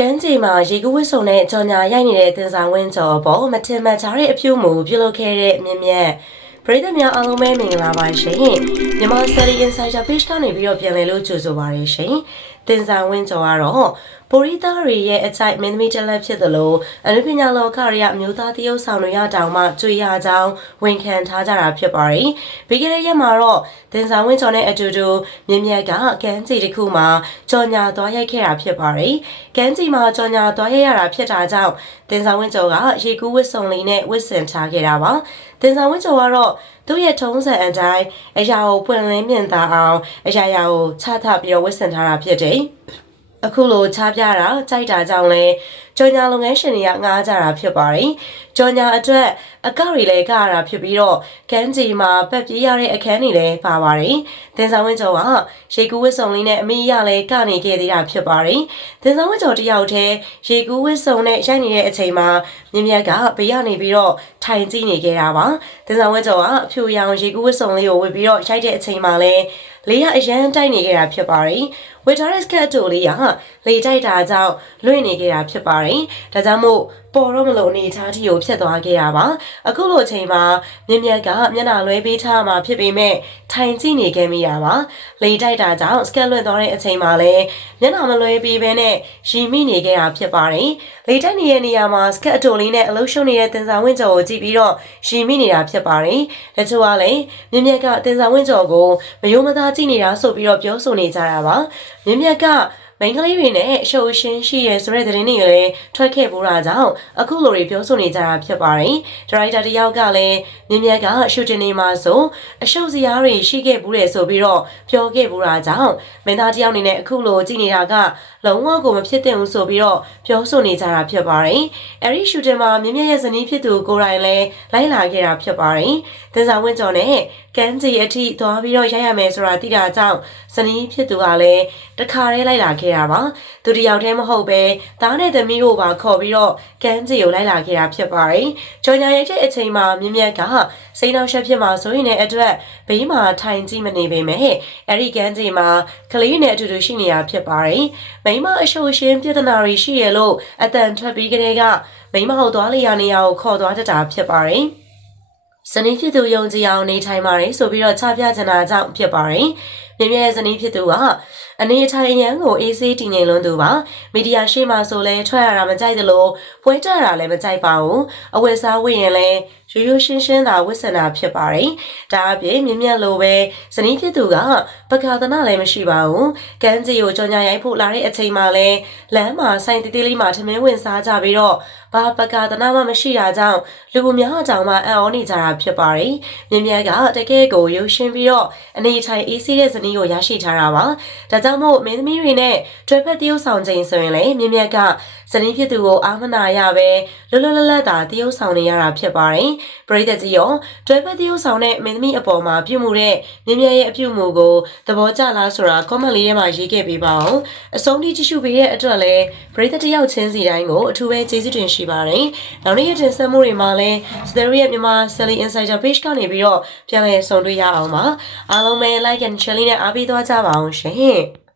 ကန်းကြီးမှာရေကူးဝစ်ဆုံနဲ့ကြော်ညာရိုက်နေတဲ့တင်ဆောင်ဝင်းကျော်ပေါ်မထင်မှတ်ကြတဲ့အပြုမူပြုလုပ်ခဲ့တဲ့မြင့်မြတ်ပရိသတ်များအားလုံးပဲမင်္ဂလာပါရှင်မြန်မာ Study Insider Page ကနေပြီးတော့ပြန်လည်လို့ကြိုဆိုပါရရှင် တင်ဆောင်ဝင်းကျော်ကတော့ပိုရီသားတွေရဲ့အကြိုက်မင်းသမီးတစ်လက်ဖြစ်သလိုအနုပညာလောကရအမျိုးသားတရုပ်ဆောင်တွေရတောင်မှကြွေရကြောင်းဝန်ခံထားကြတာဖြစ်ပါတယ်။ပြီးခဲ့တဲ့ရက်မှာတော့တင်ဆောင်ဝင်းကျော်နဲ့အတူတူမြင့်မြတ်ကကန်းစီတစ်ခုမှာကြော်ညာသွားရိုက်ခဲ့တာဖြစ်ပါတယ်။ကန်းစီမှာကြော်ညာသွားရိုက်ရတာဖြစ်တာကြောင့်တင်ဆောင်ဝင်းကျော်ကရေကူးဝစ်စုံလေးနဲ့ဝစ်စင်ထားခဲ့တာပါ။တင်ဆောင်ဝင်းကျော်ကတော့ သူ့ရဲ့ထုံးစံအတိုင်းအရာကိုပွင့်လင်းမြင်သာအောင်အရာရာကိုချထပြီးတော့ဝစ်စင်ထားတာဖြစ်တယ်။အခုလိုချပြတာကြိုက်တာကြောင့်လဲ ကြော်ညာလုပ်ငန်းရှင်တွေကငားကြတာဖြစ်ပါတယ်။ကြော်ညာအတွက်အကောက်တွေလည်းကရတာဖြစ်ပြီးတော့ကန်းကြီးမှာပတ်ပြေးရတဲ့အခန်းတွေလည်းပါပါတယ်။တင်ဆောင်ဝင်းကျော်ကရေကူးဝစ်စုံလေးနဲ့အမေရလည်းကနေခဲ့သေးတာဖြစ်ပါတယ်။တင်ဆောင်ဝင်းကျော်တယောက်တည်းရေကူးဝစ်စုံနဲ့ရိုက်နေတဲ့အချိန်မှာမြင်မြတ်ကဘေးကနေပြီးတော့ထိုင်ကြည့်နေခဲ့တာပါ။တင်ဆောင်ဝင်းကျော်ကအဖြူရောင်ရေကူးဝစ်စုံလေးကိုဝစ်ပြီးတော့ရိုက်တဲ့အချိန်မှာလည်းလေးရအရန်တိုက်နေခဲ့တာဖြစ်ပါတယ်။ဝီတာရက်စ်ကတ်တိုလေးကလေတိုက်တာကြောင့်လွင့်နေခဲ့တာဖြစ်ပါတယ်။ဒါကြောင့်မို့ပေါ်တော့မလို့အနေထားထိကိုဖြစ်သွားခဲ့တာပါ။အခုလိုအချိန်မှာမြင်မြတ်ကမျက်နှာလွှဲပေးထားမှာဖြစ်ပေမဲ့ထိုင်ကြည့်နေခဲ့မိတာပါ။လေတိုက်တာကြောင့်စကတ်လွင့်သွားတဲ့အချိန်မှာလည်းမျက်နှာမလွှဲပေးဘဲနဲ့ရီမိနေခဲ့တာဖြစ်ပါတယ်။လေတိုက်နေတဲ့နေရာမှာစကတ်အတိုလေးနဲ့အလုံးရှုံနေတဲ့တင်ဆောင်ဝင်းကျော်ကိုကြည့်ပြီးတော့ရီမိနေတာဖြစ်ပါတယ်။တချို့ကလည်းမြင်မြတ်ကတင်ဆောင်ဝင်းကျော်ကိုမယိုးမသားကြည့်နေတာဆိုပြီးတော့ပြောဆိုနေကြတာပါ။မြင်မြတ်က မိန်းကလေးတွေနဲ့အရှုပ်ရှင်းရှိရဲဆိုတဲ့သတင်းတွေလည်းထွက်ခဲ့ပိုးတာကြောင့်အခုလိုတွေပြောဆိုနေကြတာဖြစ်ပါတယ်။ဒရိုက်တာတယောက်ကလည်းမြင်မြတ်ကရှူတင်နေမှာဆိုအရှုပ်စရာတွေရှိခဲ့ဘူးတယ်ဆိုပြီးတော့ပြောခဲ့ပိုးတာကြောင့်မင်းသားတယောက်အနေနဲ့အခုလိုကြည့်နေတာကလုံးဝကိုမဖြစ်သင့်ဘူးဆိုပြီးတော့ပြောဆိုနေကြတာဖြစ်ပါတယ်။အဲဒီရှူတင်မှာမြင်မြတ်ရဲ့ဇနီးဖြစ်သူကိုရိုင်းလည်းလိုက်လာခဲ့တာဖြစ်ပါတယ်။သင်္ဆောင်ဝင်းကျော်နဲ့ကန်းကြီးအထိသွားပြီးတော့ရိုက်ရမယ်ဆိုတာသိတာကြောင့်ဇနီးဖြစ်သူကလည်းတခါတည်းလိုက်လာခဲ့တာပါသူတယောက်တည်းမဟုတ်ပဲသားနဲ့သမီးတို့ပါခေါ်ပြီးတော့ကန်းကြီးကိုလိုက်လာခဲ့တာဖြစ်ပါတယ်ကြော်ညာရိုက်တဲ့အချိန်မှာမြင့်မြတ်ကစိတ်နှောက်ယှက်ဖြစ်မှာဆိုရင်လည်းအတွက်ဘေးမှာထိုင်ကြည့်မနေပေမဲ့အဲ့ဒီကန်းကြီးမှာကလေးနဲ့အတူတူရှိနေတာဖြစ်ပါတယ်မိမအရှုပ်ရှင်းပြဿနာတွေရှိရလို့အတန်ထွက်ပြီးကလေးကမိမဟုတ်သွားလျာနေရာကိုခေါ်သွားတတ်တာဖြစ်ပါတယ်ဇနီးဖြစ်သူယုံကြည်အောင်နေထိုင်ပါတယ်ဆိုပြီးတော့ချပြချင်တာကြောင့်ဖြစ်ပါတယ်။ မြင်မြဲဇနီးဖြစ်သူကအနေထိုင်ရန်ကိုအေးဆေးတည်ငြိမ်လွန်းသူပါ။မီဒီယာရှေ့မှာဆိုလဲထွက်ရတာမကြိုက်သလိုပွဲတက်တာလည်းမကြိုက်ပါဘူး။အဝယ်စားဝင့်ရင်လည်းရိုးရိုးရှင်းရှင်းသာဝစ်ဆန္ဒဖြစ်ပါတယ်။ဒါအပြင်မြင်မြတ်လိုပဲဇနီးဖြစ်သူကပကာသနာလည်းမရှိပါဘူး။ကန်းကြီးကိုကြော်ညာရိုက်ဖို့လာတဲ့အချိန်မှာလဲလမ်းမှာဆိုင်တီးတီးလေးမှာထမင်းဝင်စားကြပြီးတော့ဘာပကာသနာမှမရှိတာကြောင့်လူအများအကြောင်မှအံ့ဩနေကြတာဖြစ်ပါတယ်။မြင်မြတ်ကတကယ်ကိုရုပ်ရှင်ပြီးတော့အနေထိုင်အေးဆေးတဲ့ဇနီးကိုရရှိထားတာပါ။ဒါကြောင့်မို့မင်းသမီးတွေနဲ့တွဲဖက်တရုပ်ဆောင်ချိန်ဆိုရင်လည်းမြင်မြတ်ကဇနီးဖြစ်သူကိုအာမနာရပဲလွတ်လွတ်လပ်လပ်သာတရုပ်ဆောင်နေရတာဖြစ်ပါတယ်။ပရိသတ်ကြီးရောတွဲဖက်တရုပ်ဆောင်တဲ့မင်းသမီးအပေါ်မှာပြုမှုတဲ့မြင်မြတ်ရဲ့အပြုမှုကိုသဘောကျလားဆိုတာ comment လေးထဲမှာရေးခဲ့ပေးပါအောင်။အဆုံးထိကြည့်ရှုပေးတဲ့အတွက်လည်းပရိသတ်တယောက်ချင်းစီတိုင်းကိုအထူးပဲကျေးဇူးတင်ရှိပါတယ်။နောက်နေ့ရက်တင်ဆက်မှုတွေမှာလည်း Stereo ရဲ့မြန်မာ Selling Insider Page ကနေပြီးတော့ပြန်လည်ဆုံတွေ့ရအောင်ပါ။အားလုံးပဲ like and share လေးနဲ့အားပေးသွားကြပါအောင်ရှင်။